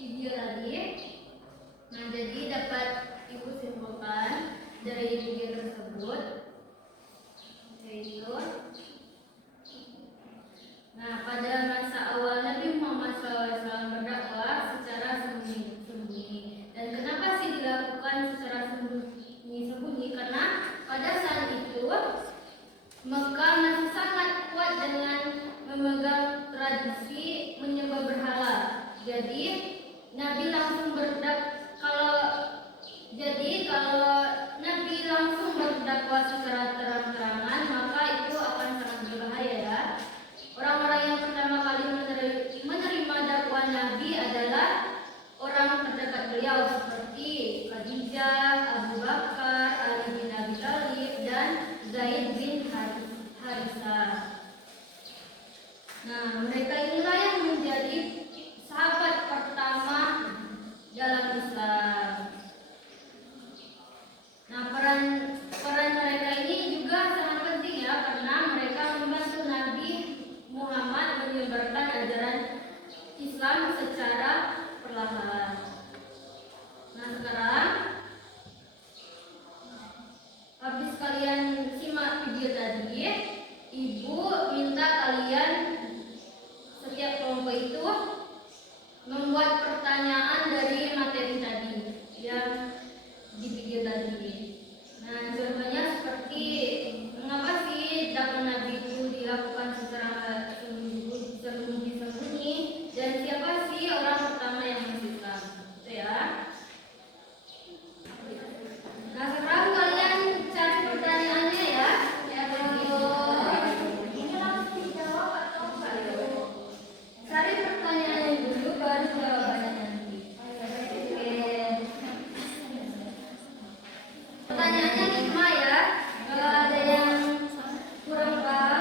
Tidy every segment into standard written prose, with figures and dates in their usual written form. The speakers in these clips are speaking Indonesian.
video tadi. Nah, jadi dapat Ibu simpulkan dari video tersebut, yaitu pada masa awal Nabi Muhammad SAW berdakwah secara sembunyi-sembunyi. Dan kenapa sih dilakukan secara sembunyi-sembunyi? Karena pada saat itu Mekah masih sangat kuat dengan memegang tradisi menyembah berhala. Jadi Nabi langsung kalau Nabi langsung berdakwah secara terang-terangan, maka itu akan sangat berbahaya ya. Orang-orang yang pertama kali menerima dakwah Nabi adalah orang terdekat beliau seperti Khadijah, Abu Bakar, Ali bin Abi Thalib, dan Zaid bin Harisah. Nah, mereka inilah yang menjadi sahabat pertama dalam Islam. Nah, peran mereka ini juga sangat penting ya, karena mereka membantu Nabi Muhammad menyebarkan ajaran Islam secara perlahan. Nah, sekarang habis kalian simak video tadi, Ibu minta kalian setiap kelompok itu membuat pertanyaan dari materi tadi yang di video tadi. Nah, jawabannya seperti mengapa sih dakwah Nabi itu dilakukan secara sembunyi-sembunyi, dan siapa sih orang pertama yang masuk Islam? Itu ya. Nah, sekarang kalian cari pertanyaannya ya. Cari pertanyaannya dulu, baru jawabannya nanti. Pertanyaannya 5 ya. Kalau ada yang kurang paham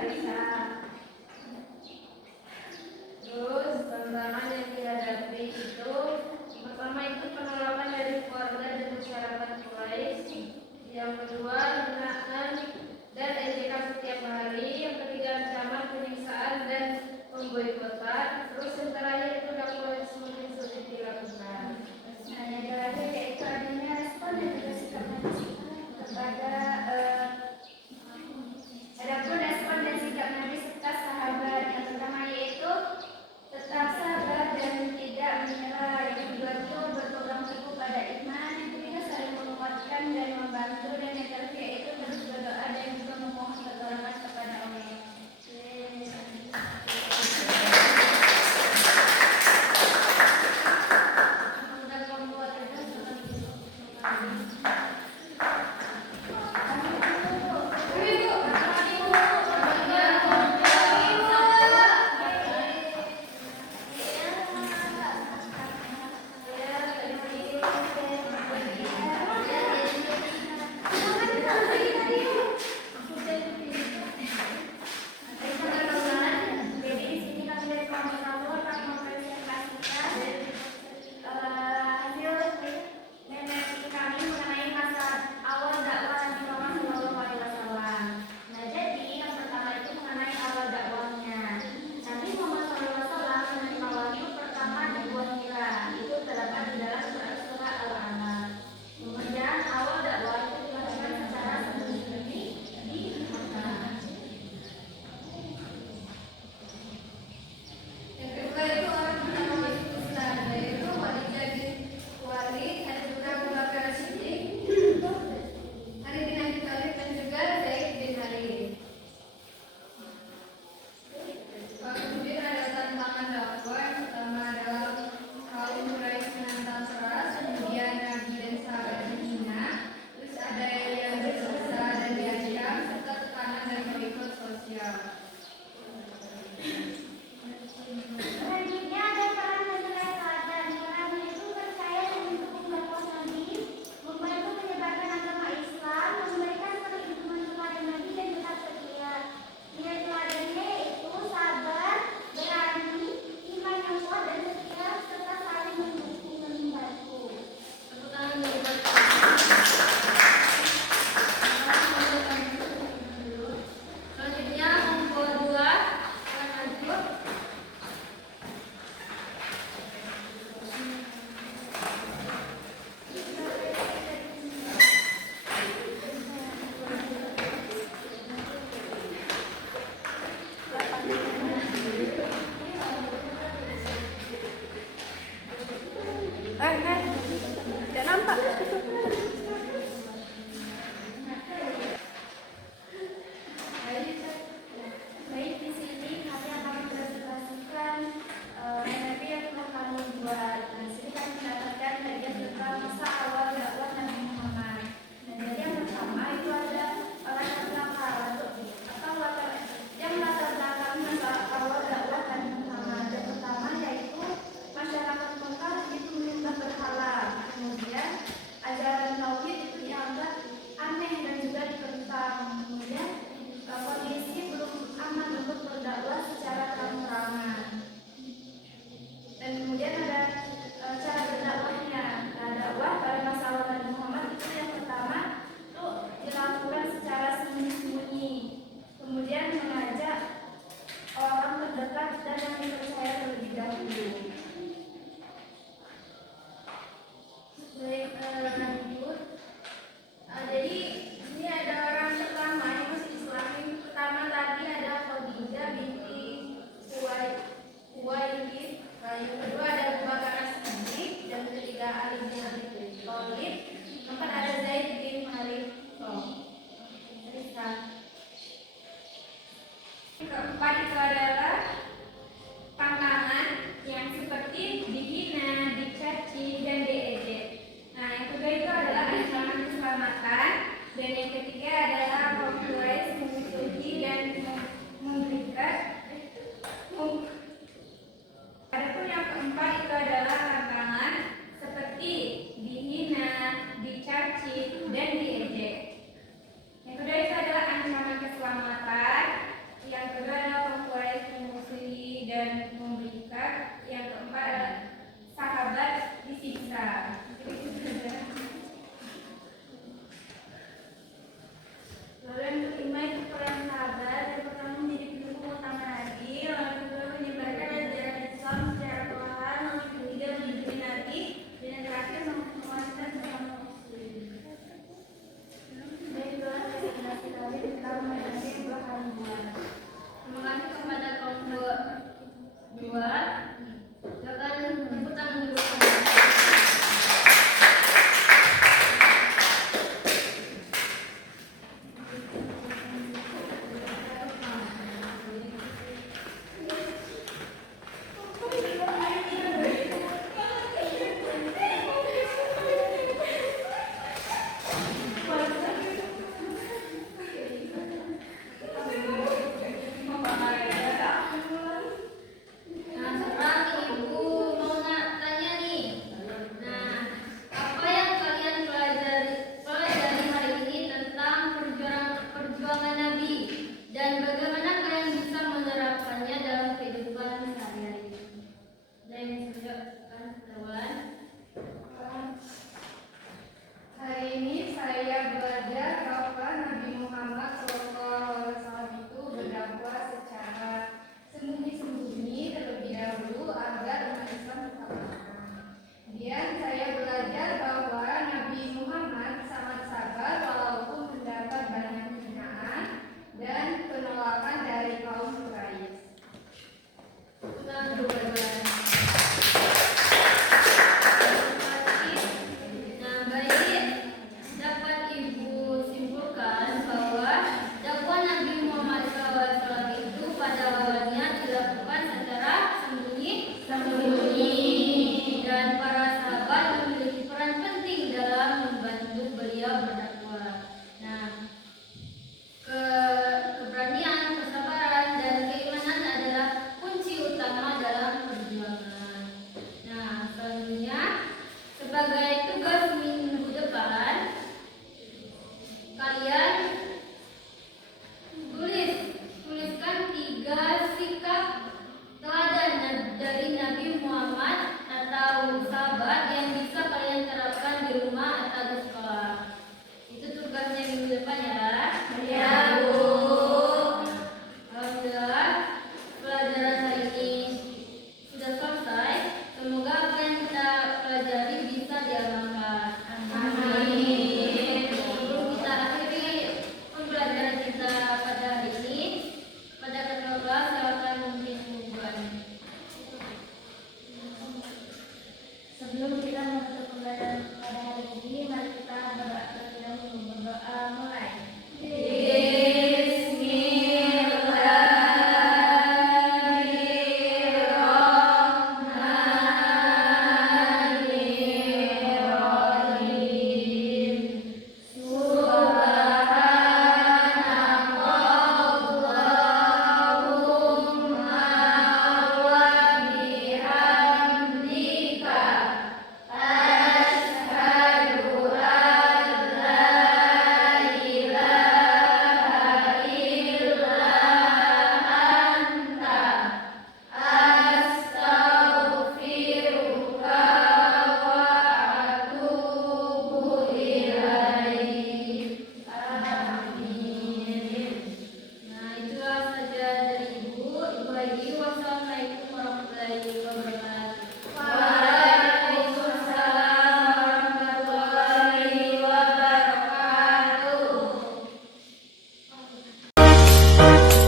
bisa. Terus tantangan yang dihadapi itu pertama itu penolakan dari keluarga dan masyarakat Quraisy. Yang kedua hinaan dan ejekan setiap hari. Yang ketiga ancaman penyiksaan dan pemboikotan. Terus yang terakhir itu dakwah yang semakin sulit dilakukan. Nah, yang terakhir yaitu adanya respon dan juga sikap kepada adapun respon dan sikap Nabi serta sahabat. Yang pertama yaitu tetap sabar dan tidak menyerah. Yang kedua itu berpegang teguh pada iman. Yang ketiga saling menguatkan dan membantu. Dan yang terakhir yaitu terus berdoa dan juga memohon pertolongan kepada Allah. Sudah membuat itu Thank